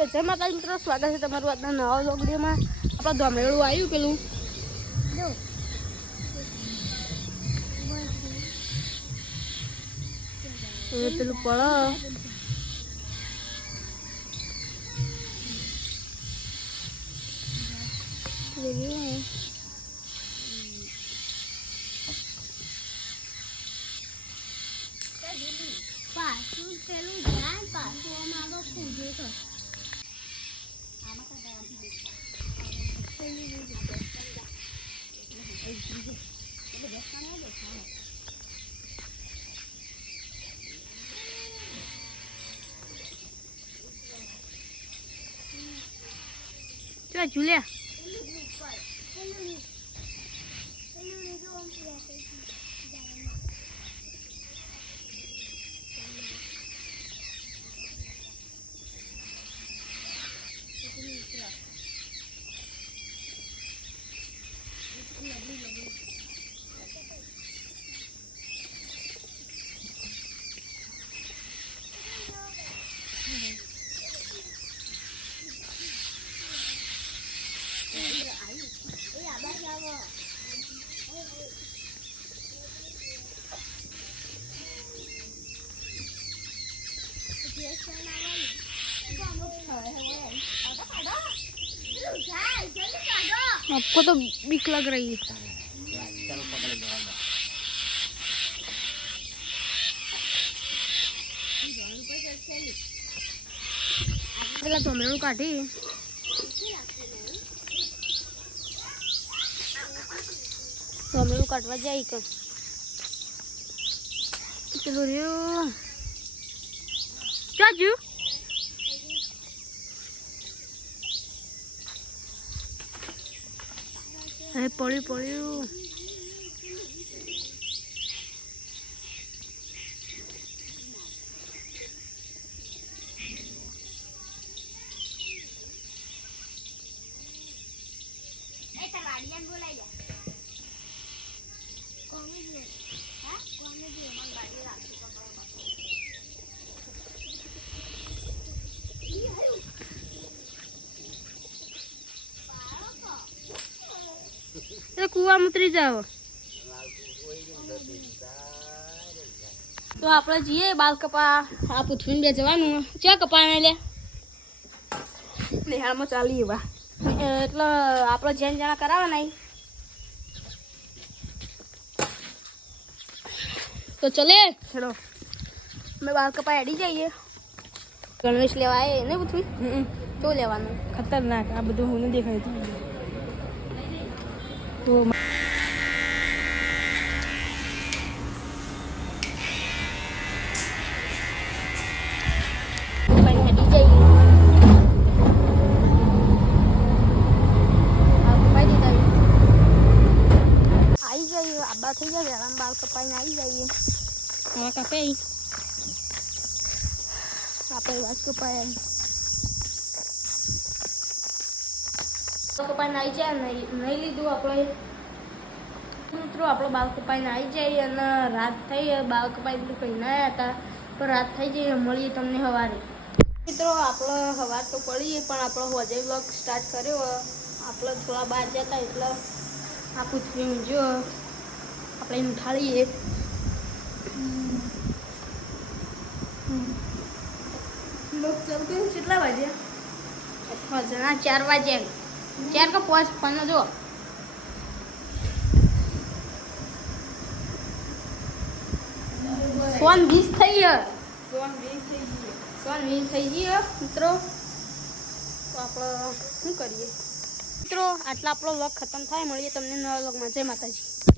જય માતાજી મિત્રો, સ્વાગત છે તમારું આજના નવા વ્લોગ વિડીયોમાં। આપણા ધોમેળું આવ્યું પેલું પેલું પળ પાછું પેલું ધ્યાન પાછું અમારો પૂજે તો ચો ઝૂલ્યા आपको तो बीक लग रही है। પેલા ધોમેળું કાઢી ધોમેળું કાઢવા જાય કે પેલું રહ્યું ચાજુ હે પડ્યું કુવા ઉતરી જાવ તો આપણે જઈએ બાલ કપા આ પૂછવીને બે જવાનું ચા કપા લે નિહાળમાં ચાલીએ બા એટલે આપણે જેન જણા કરાવવાના તો ચલે ચલો અમે બાલ કપા એડી જઈએ ગણવેશ લેવા આવે ને પૂછવી તો લેવાનું ખતરનાક આ બધું હું ન દેખાય તો આબા થઈ જાય આરામ બાલ કપાઈને આવી જઈએ હવે કપાઈ આપણે વાત કપાય કપાઈને આવી જાય નહીં લીધું આપણે મિત્રો આપણો બાલ કપાઈને આવી જાય અને રાત થઈ બાલ કપાઈ કંઈ ના હતા પણ રાત થઈ જાય મળીએ તમને સવારે મિત્રો આપણો સવાર તો પડીએ પણ આપણો હોજે વ્લોગ સ્ટાર્ટ કર્યો આપણે થોડા બહાર જતા એટલે આ પૂછવી જો આપણે ઉઠાડીએ લોક ચાલતું કેટલા વાગ્યા જણા 4 વાગ્યા 4 કે 5 જો સોન 20 થઈ ગયો મિત્રો તો આપણે શું કરીએ મિત્રો આટલા આપણો વ્લોગ ખતમ થાય મળીએ તમને નવા વ્લોગમાં જય માતાજી।